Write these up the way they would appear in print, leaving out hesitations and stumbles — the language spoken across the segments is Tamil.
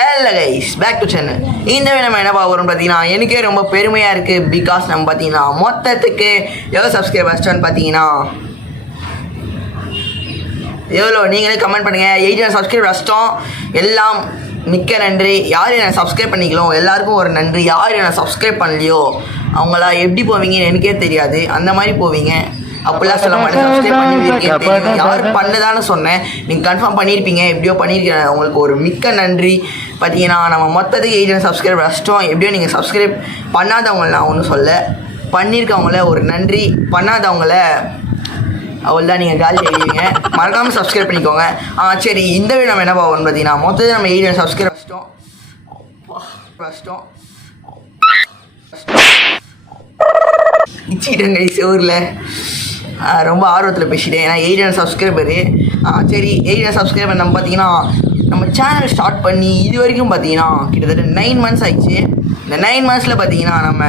Hello guys, back to channel. இந்த நம்ம என்ன பார்க்க போகிறோம் பார்த்தீங்கன்னா, எனக்கே ரொம்ப பெருமையாக இருக்குது. பிகாஸ் நம்ம பார்த்தீங்கன்னா மொத்தத்துக்கு எவ்வளோ சப்ஸ்கிரைபர்ஸ்டான்னு பார்த்தீங்கன்னா எவ்வளோ நீங்களே கமெண்ட் பண்ணுங்கள். 800 சப்ஸ்கிரைபர் அஷ்டம். எல்லாம் மிக்க நன்றி. யார் என்னை சப்ஸ்கிரைப் பண்ணிக்கலாம் எல்லாருக்கும் ஒரு நன்றி. யார் என்னை சப்ஸ்கிரைப் பண்ணலையோ அவங்களாம் எப்படி போவீங்கன்னு எனக்கே தெரியாது. அந்த மாதிரி போவீங்க. அப்படிலாம் சொல்ல மாட்டேன். சப்ஸ்கிரைப் பண்ணியிருக்கீங்க, யார் பண்ணதானு சொன்னேன். நீங்கள் கன்ஃபார்ம் பண்ணியிருப்பீங்க. எப்படியோ பண்ணியிருக்கேன். உங்களுக்கு ஒரு மிக்க நன்றி. பார்த்தீங்கன்னா நம்ம மொத்தத்துக்கு 800 சப்ஸ்கிரைபர் கஷ்டம். எப்படியோ நீங்கள் சப்ஸ்கிரைப் பண்ணாதவங்கள நான் ஒன்றும் சொல்ல, பண்ணியிருக்கவங்கள ஒரு நன்றி. பண்ணாதவங்கள அவ்வளோதான், நீங்கள் காலி ஆகிடுவீங்க. மறக்காமல் சப்ஸ்கிரைப் பண்ணிக்கோங்க. சரி, இந்த வீடு நம்ம என்ன பார்க்கணும்னு பார்த்தீங்கன்னா மொத்தத்தில் நம்ம 800 சப்ஸ்கிரைப் கஷ்டம் இச்சிட்டேன் கைஸ் ஊரில். ரொம்ப ஆர்வத்தில் பேசிட்டேன். ஏன்னா 800 சப்ஸ்கிரைபரு. சரி, 800 சப்ஸ்கிரைபர் நம்ம பார்த்தீங்கன்னா நம்ம சேனல் ஸ்டார்ட் பண்ணி இது வரைக்கும் பார்த்தீங்கன்னா கிட்டத்தட்ட 9 months ஆயிடுச்சு. இந்த 9 monthஸில் பார்த்தீங்கன்னா நம்ம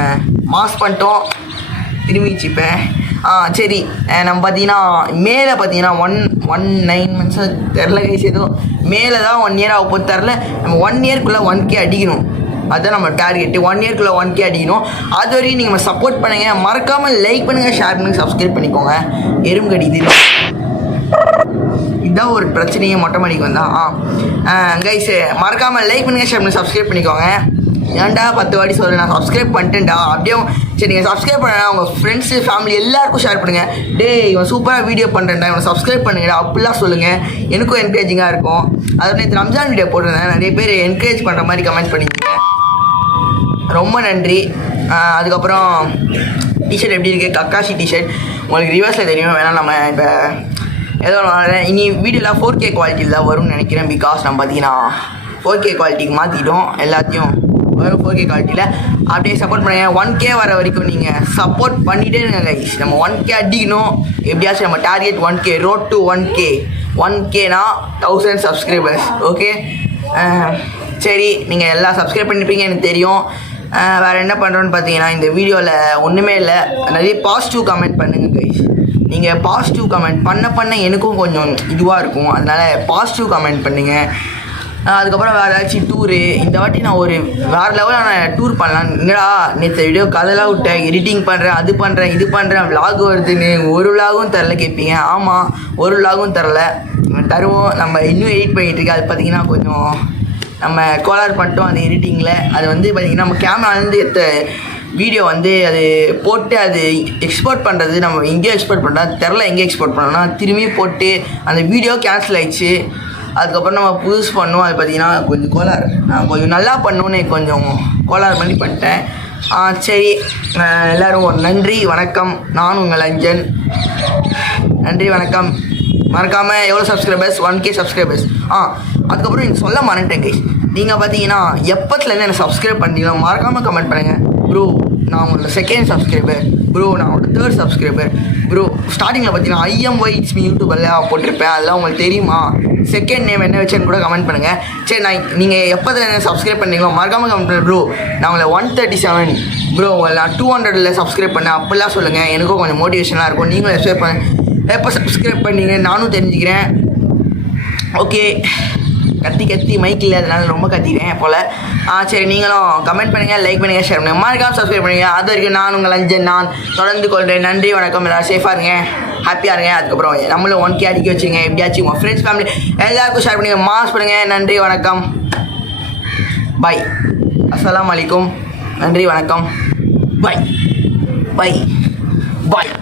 மாஸ் பண்ணிட்டோம். திரும்பிச்சிப்பேன். சரி, நம்ம பார்த்தீங்கன்னா மேலே பார்த்தீங்கன்னா 9 months தெரில கைஸ். எதுவும் மேலே தான் 1 year ஆக போது தெரில. நம்ம 1 yearக்குள்ளே 1K அடிக்கணும். அதுதான் நம்ம டார்கெட்டு. 1 yearக்குள்ளே 1K அடிக்கணும். அது வரையும் நீங்கள் நம்ம சப்போர்ட் பண்ணுங்கள். மறக்காமல் லைக் பண்ணுங்கள், ஷேர் பண்ணுங்கள், சப்ஸ்கிரைப் பண்ணிக்கோங்க. எறும்பு கடிது இதுதான் ஒரு பிரச்சனையே. மொட்டை மாடிக்கு வந்தால் கைஸ் மறக்காமல் லைக் பண்ணுங்கள், ஷேர் பண்ணுங்கள், சப்ஸ்கிரைப் பண்ணிக்கோங்க. ஏன்டா 10 வாட்டி சொல்கிறேன், நான் சப்ஸ்கிரைப் பண்ணிட்டேன்டா. அப்படியே சரி, நீங்கள் சப்ஸ்கிரைப் பண்ணா உங்கள் ஃப்ரெண்ட்ஸு ஃபேமிலி எல்லாருக்கும் ஷேர் பண்ணுங்கள். இவன் சூப்பராக வீடியோ பண்ணுறேன்டா, இவனை சப்ஸ்கிரைப் பண்ணுங்கடா அப்படிலாம் சொல்லுங்கள். எனக்கும் என்கரேஜிங்காக இருக்கும். அது நேற்று ரம்ஜான் வீடியோ போட்டிருந்தேன். நிறைய பேர் என்கரேஜ் பண்ணுற மாதிரி கமெண்ட் பண்ணியிருக்கீங்க. ரொம்ப நன்றி. அதுக்கப்புறம் டிஷர்ட் எப்படி இருக்குது? கக்காஷி டிஷர்ட் உங்களுக்கு ரிவர்ஸில் தெரியும். வேணால் நம்ம இப்போ ஏதோ இனி வீடியோலாம் 4K குவாலிட்டியில் தான் வரும்னு நினைக்கிறேன். பிகாஸ் நம்ம பார்த்தீங்கன்னா 4K குவாலிட்டிக்கு மாற்றிட்டோம் எல்லாத்தையும். வரும் 4K குவாலிட்டியில் அப்படியே சப்போர்ட் பண்ணுங்கள். 1K வர வரைக்கும் நீங்கள் சப்போர்ட் பண்ணிகிட்டே இருங்க கைஸ். நம்ம 1K அடிக்கணும். எப்படியாச்சும் நம்ம target 1K, road to 1K. 1Kனா 1000 subscribers. Okay, சரி, நீங்கள் எல்லாம் சப்ஸ்கிரைப் பண்ணியிருப்பீங்க எனக்கு தெரியும். வேறு என்ன பண்ணுறோன்னு பார்த்தீங்கன்னா இந்த வீடியோவில் ஒன்றுமே இல்லை. நிறைய பாசிட்டிவ் கமெண்ட் பண்ணுங்கள் கைஸ். நீங்கள் பாசிட்டிவ் கமெண்ட் பண்ண எனக்கும் கொஞ்சம் இதுவாக இருக்கும். அதனால் பாசிட்டிவ் கமெண்ட் பண்ணுங்கள். அதுக்கப்புறம் வேறு ஏதாச்சும் டூரு. இந்த வாட்டி நான் ஒரு வேறு லெவலில் நான் டூர் பண்ணலாம். என்னடா நேற்று வீடியோ கதைலாம் விட்டேன், எடிட்டிங் பண்ணுறேன், அது பண்ணுறேன், இது பண்ணுறேன், விலாக் வருதுன்னு ஒரு விலாகும் தரல கேட்பீங்க. ஆமாம், ஒரு விலாகும் தரல. தருவோம். நம்ம இன்னும் எடிட் பண்ணிகிட்ருக்கு. அது பார்த்திங்கன்னா கொஞ்சம் நம்ம கோளாறு பண்ணிட்டோம் அந்த எடிட்டிங்கில். அது வந்து பார்த்திங்கன்னா நம்ம கேமராலேருந்து எடுத்த வீடியோ வந்து அது போட்டு அது எக்ஸ்போர்ட் பண்ணுறது நம்ம எங்கேயோ எக்ஸ்போர்ட் பண்ணுறோம் தெரில. எங்கேயோ எக்ஸ்போர்ட் பண்ணோம்னா திரும்பி போட்டு அந்த வீடியோ கேன்சல் ஆகிடுச்சு. அதுக்கப்புறம் நம்ம புதுசு பண்ணோம். அது பார்த்திங்கன்னா கொஞ்சம் கோளாறு. நான் கொஞ்சம் நல்லா பண்ணணுன்னு கொஞ்சம் கோளாறு பண்ணி பண்ணிட்டேன். சரி, எல்லோரும் ஒரு நன்றி வணக்கம். நான் உங்கள் அஞ்சன். நன்றி வணக்கம். மறக்காமல் எவ்வளோ சப்ஸ்கிரைபர்ஸ்? 1K subscribers. அதுக்கப்புறம் நீங்கள் சொல்ல மறந்துட்டேன் கைஸ். நீங்கள் பார்த்தீங்கன்னா எப்பத்துலேருந்து எனக்கு சப்ஸ்கிரைப் பண்ணிட்டீங்களோ மறக்காமல் கமெண்ட் பண்ணுங்கள். ப்ரோ, நான் உங்களோட 2nd சப்ஸ்கிரைபர். ப்ரோ, நான் உங்களோட 3rd சப்ஸ்கிரைபர். ப்ரோ, ஸ்டார்டிங்கில் பார்த்தீங்கன்னா IMY It's Me யூடியூப்பில் போட்டிருப்பேன். அதெல்லாம் உங்களுக்கு தெரியுமா? 2nd நேம் என்ன வச்சுன்னு கூட கமெண்ட் பண்ணுங்கள். சரி, நீங்கள் எப்போதில் என்ன சப்ஸ்கிரைப் பண்ணீங்களோ மறக்காமல் கமெண்ட் பண்ணுங்கள். ப்ரோ, நான் உங்களை 137 ப்ரோ, உங்களை நான் 200ல் சப்ஸ்கிரைப் பண்ணேன் அப்படிலாம் சொல்லுங்கள். எனக்கும் கொஞ்சம் மோட்டிவேஷனாக இருக்கும். நீங்களும் எப்போ சப்ஸ்கிரைப் பண்ணீங்க நானும் தெரிஞ்சுக்கிறேன். ஓகே, கத்தி மைக்கில் அதனால ரொம்ப கத்திக்கிறேன் போல். சரி, நீங்களும் கமெண்ட் பண்ணுங்கள், லைக் பண்ணுங்கள், ஷேர் பண்ணுங்கள், மறக்காமல் சப்ஸ்கிரைப் பண்ணுங்கள். அது வரைக்கும் நான் உங்கள் அஞ்சன் நான் தொடர்ந்து கொள்கிறேன். நன்றி வணக்கம். எல்லோரும் சேஃபாக இருங்க, ஹாப்பியாக இருங்க. அதுக்கப்புறம் நம்மளும் 1K அடிக்க வச்சுருங்க. எப்படியாச்சும் உங்கள் ஃப்ரெண்ட்ஸ் ஃபேமிலி எல்லாருக்கும் ஷேர் பண்ணுங்கள், மாஸ் பண்ணுங்கள். நன்றி வணக்கம். பாய். அஸ்ஸலாமு அலைக்கும். நன்றி வணக்கம். பாய் பாய் பாய்.